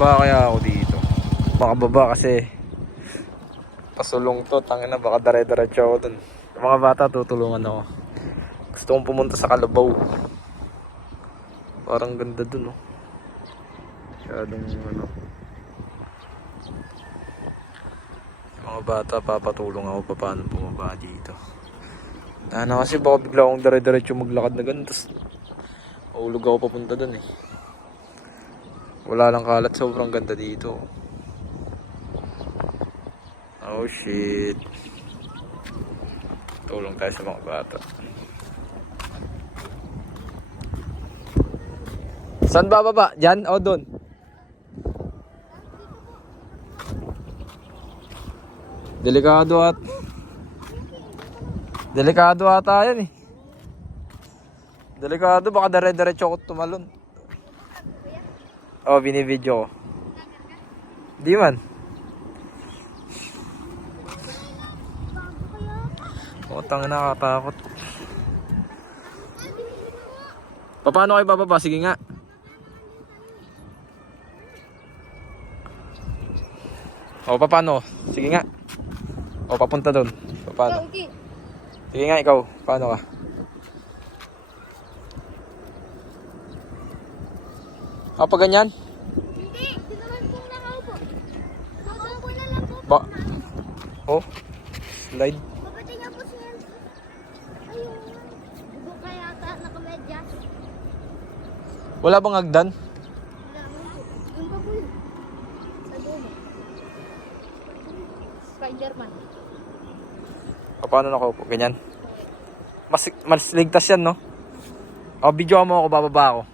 Baba kaya ako dito. Makababa kasi pasulong to. Tangina, baka dare-diretso ako dun. Mga bata, tutulungan ako. Gusto kong pumunta sa Kalabaw. Parang ganda dun, oh. Masyadong ano. Mga bata, papatulong ako paano bumaba dito. Ano kasi baka bigla akong dare-diretso maglakad na ganun. Tapos maulog ako papunta dun eh. Wala lang kalat, sobrang ganda dito. Oh shit. Tulong tayo sa mga bata. Saan bababa? Diyan o doon? Delikado ata yan eh. Delikado, baka dare-diretso ako tumalon. Oh, binibidyo ko. Di man. Tang nakakatakot. Paano kayo bababa? Sige nga. O, paano? Sige nga. O, papunta doon. Paano? Sige nga, ikaw. Paano ka? Pa ganyan? Hindi. Hindi naman po nakaupo. Nakaupo na lang po. Ba? Oh, slide. Kapatid niya po siya. Ayun. Bugo kaya ata nakamedyas. Wala bang hagdan? Wala mo po. Doon pa po yun. Sa dulo. Spider-Man. Paano nakaupo? Ganyan? Mas ligtas yan, no? O, video mo ako, bababa ako.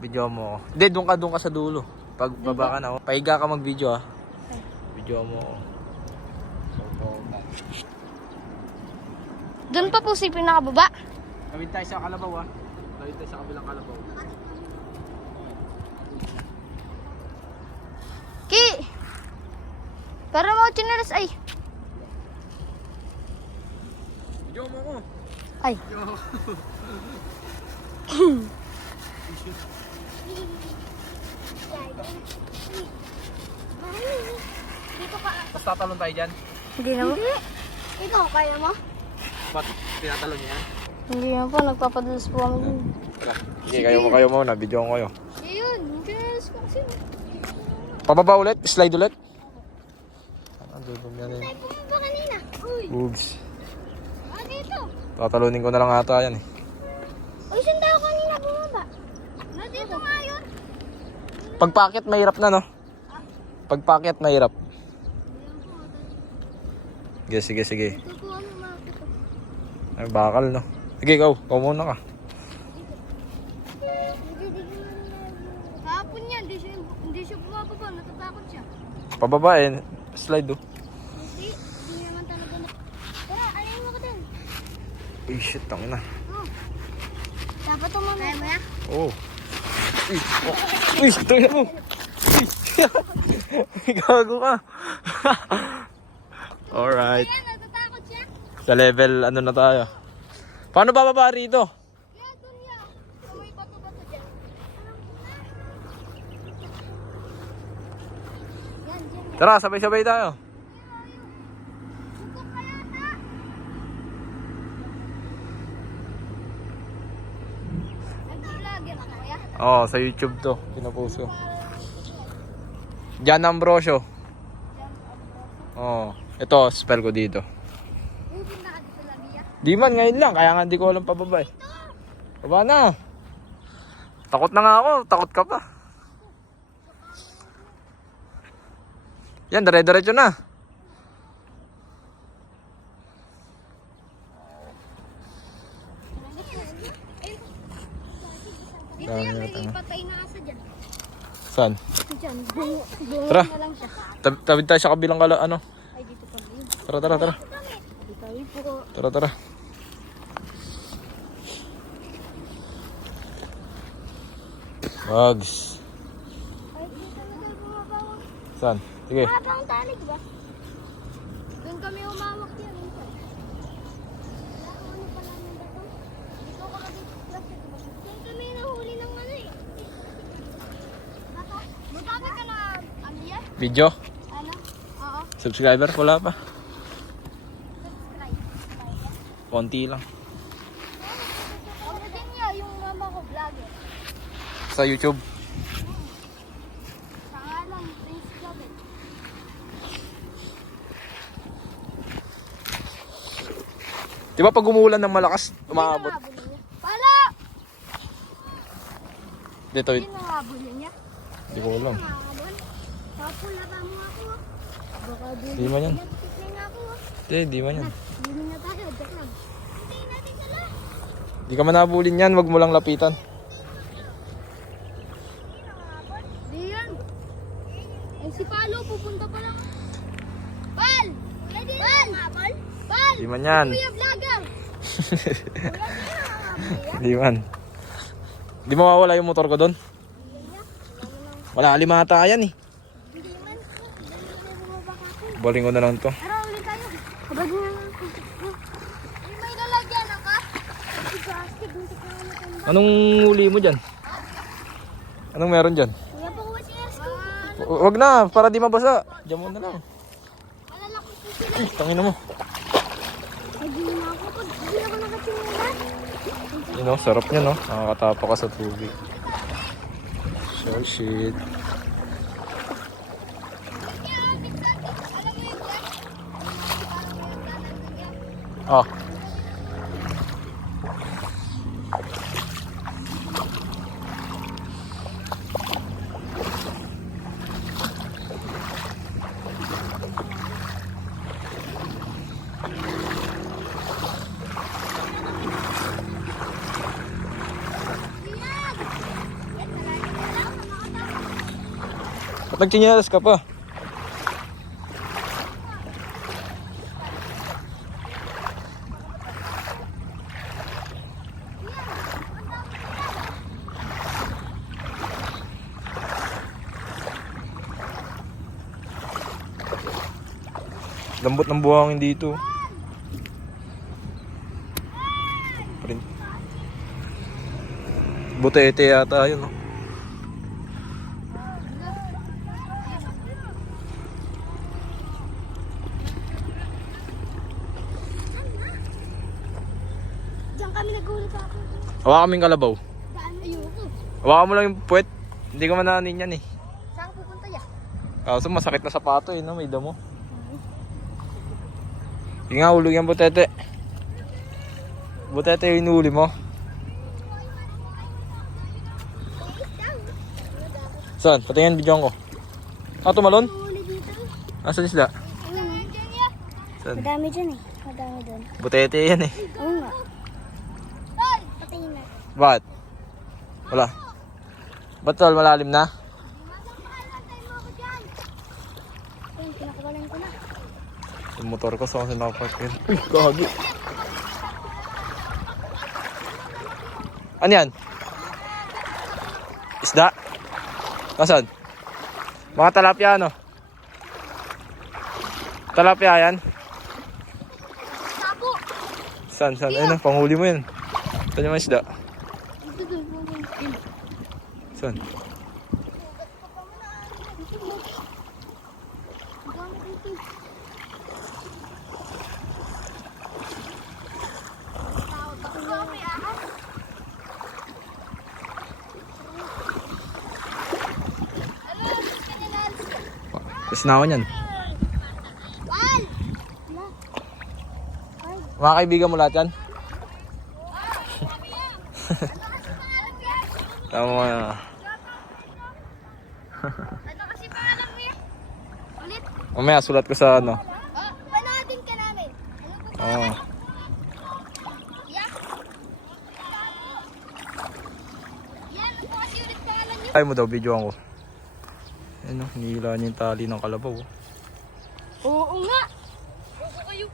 Video mo ako. Hindi, doon ka sa dulo. Pag baba ka na, oh. Pahiga ka mag-video, ah. Video mo ako. Doon pa po si pinakababa. Gawin tayo sa Kalabaw, ah. Gawin tayo sa kabilang Kalabaw. Ki! Pero mo chinelas ay. Video mo ako. Ay. Dito ka. Tapos tatalon tayo dyan. Hindi na po. Ikaw, kaya mo? Ba't tinatalon niya? Hindi na po, nagpapadalas po kami dun. Sige, kayo mo na. Video ko kayo. Ayun, yung chinelas ko kasi. Pababa ulit? Slide ulit? Dudum yan eh. Ay, pumaba kanina. Uy, Oops. dito. Tatalunin ko na lang ata yan eh. Uy, saan tayo kanina bumaba? Dito nga yun. Pagpakit mahirap na, no? Pagpakit mahirap. Sige. Ito po ano makita. Ay, bakal, no? Sige, ikaw muna ka. Kahapon yan, hindi siya bumababa, natatakot siya. Pababa eh. Slide, oh. Hindi naman talaga na. Tara, ayayin mo ko din. Uy, shit, tangina. Oh. Dapat tumama. Kaya mo yan? Oh. Uy, tangina mo. Uy. Gago ka. Alright. Ayan, natatakot siya. Sa level, ano na tayo? Paano bababa rito? Kaya dun yan. May bato-bato dyan. Yan, dyan yan. Tara, sabay-sabay tayo. Bukok kaya ta. Nag-vlog yan ako, kuya. Oo, sa YouTube to. Pinapost ko. Jan Ambrosio. Oo. Ito, spell ko dito. Pupunta ka dito lagi ya. Di man, ngayon lang. Kaya nga hindi ko alam pababa eh. Baba na. Takot na nga ako. Takot ka pa. Yan, dire-diretso na. Dito yan, may patay na asa dyan. Saan? Dyan, bungo Tara. na lang siya. Tawid tayo sa kabilang ano. Ay, dito pa rin. Tara. Dito tayo po. Tara. Wags. Ay, dito na tayo bumabawang. Saan? Sige. Habang talig ba? Doon kami umawak yan. Nakahuli pa namin ba ito? Dito ka dito. Doon kami nahuli ng ano eh. Bato? Magkami ka Video? Ano? Oo. Subscriber? Wala pa. Subscribe. Konti lang. Ano din niya, yung mama ko vlogger. Sa YouTube. Saka lang, Prince Jobet. Di ba pag umuulan ng malakas, umaabot? Pala! Dito, Hindi nakabulin niya. hindi ko alam. Nakabul. Papulata mo ako. Baka bulin. Di man yan. Tignan nga ako. Di man yan. Bulin na tayo. Joke lang. Hintayin natin sila. Di ka manabulin yan, wag mo lang lapitan. Di yan. Eh si Palo pupunta pa lang. Pal! Pwede na nakabul? Pal! Di man yan. Kuya vlogger! Di man. Di mawawala yung motor ko doon. Wala alimata yan eh. Hindi man. Bumaba ka ako. Baling ko na lang to. Tara ulit tayo. Kabag na lang. May lalagyan ka? Si Basti, buntik na naman tayo. Anong huli mo dyan? Anong meron dyan? Kuya, pakuha si Ersko. Wag na, para di mabasa. Diyan mo na lang. Malalaki po sila. Tangina mo. Hindi na ako. Hindi ako nakatingin. You know, sarap niya no. Nakakatapa ka sa tubig. So shit. Ah. Ba't nagchinyalas ka pa? Lambot ng buhangin dito. Butete yata yun, no? Diyan kami nagulat ako. Hawakan kaming kalabaw. Daan ayoko. Hawakan mo lang yung puwet. Hindi ka mananin yan eh. Saan pupunta ya? Kaso masakit na sapato eh, no? May damo. Hindi nga, hulog yan butete. Butete yung inuli mo. Saan? Patingin video ko. Ah, tumalon? Huli dito. Asan isda? Ayun. Saan? Madami dyan eh. Madami doon. Butete yan eh. Oo nga. Tol! Patingin na. Bakit? Wala. Ba't tol, malalim na? Ayun, pinakawalan ko na. Yung motor ko saan sinapark yun. Uy, gagi. Ano yan? Isda? Nasaan? Mga talapia ano? Talapia yan? Sapo! Saan? Ayun na, panghuli mo yan. Saan yung mga isda? Dito doon. Saan? Kasnawan yan. Wal! Mga kaibigan mo lahat yan? Tama mo na. Ano kasi pangalan mo yan? Ulit? Mamaya sulat ko sa ano. Panatin ka namin. Ano po? Oo. Yan? Yan, ano po kasi ulit pangalan niyo? Ay mo daw, videoan ko. Ayun o, hinihila niya yung tali ng kalabaw. Oh. Oo nga! Gusto kayo.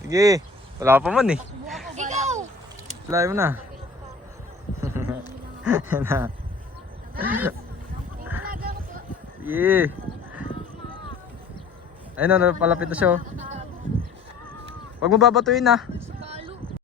Sige, wala pa man eh. Ikaw! Layo mo na. Yan na. Sige. Ayun o, palapit na siya. Oh. Huwag mo babatuin na.